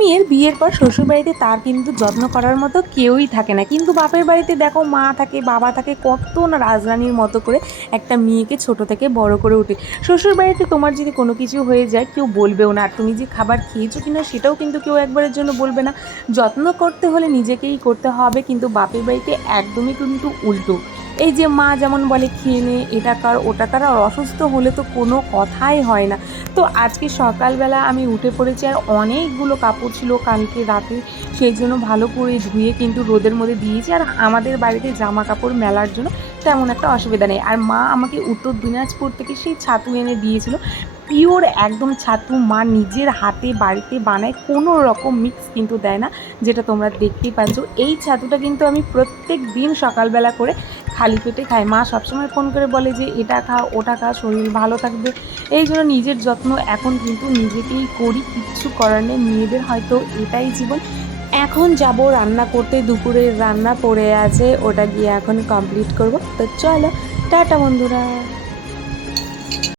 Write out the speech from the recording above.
মেয়ের বিয়ের পর শ্বশুরবাড়িতে তার কিন্তু যত্ন করার মতো কেউই থাকে না, কিন্তু বাপের বাড়িতে দেখো মা থাকে, বাবা থাকে, কত না রাজরানীর মতো করে একটা মেয়েকে ছোট থেকে বড় করে ওঠে। শ্বশুরবাড়িতে তোমার যদি কোনো কিছু হয়ে যায় কেউ বলবেও না, আর তুমি যে খাবার খেয়েছো কিনা সেটাও কিন্তু কেউ একবারের জন্য বলবে না। যত্ন করতে হলে নিজেকেই করতে হবে, কিন্তু বাপের বাড়িতে একদমই কিন্তু উল্টো। এই যে মা যেমন বলে খেয়ে নে, এটা কর ওটা কর, আর অসুস্থ হলে তো কোনো কথাই হয় না। তো আজকে সকালবেলা আমি উঠে পড়েছি, আর অনেকগুলো কাপড় ছিল কালকে রাতে, সেই জন্য ভালো করে ধুয়ে কিন্তু রোদের মধ্যে দিয়েছি। আর আমাদের বাড়িতে জামা কাপড় মেলার জন্য তেমন একটা অসুবিধা নেই। আর মা আমাকে উত্তর দিনাজপুর থেকে সেই ছাতু এনে দিয়েছিল, পিওর একদম ছাতু, মা নিজের হাতে বাড়িতে বানায়, কোনো রকম মিক্স কিন্তু দেয় না, যেটা তোমরা দেখতেই পাচ্ছ। এই ছাতুটা কিন্তু আমি প্রত্যেক দিন সকালবেলা করে খালি পেটে খাই। মা সবসময় ফোন করে বলে যে এটা খা ওটা খা, শরীর ভালো থাকবে। এই জন্য নিজের যত্ন এখন কিন্তু নিজেকেই করি, কিচ্ছু করার নেই। মেয়েদের হয়তো এটাই জীবন। এখন যাব রান্না করতে, দুপুরের রান্না পড়ে আছে, ওটা গিয়ে এখন কমপ্লিট করব। তো চলো, টাটা বন্ধুরা।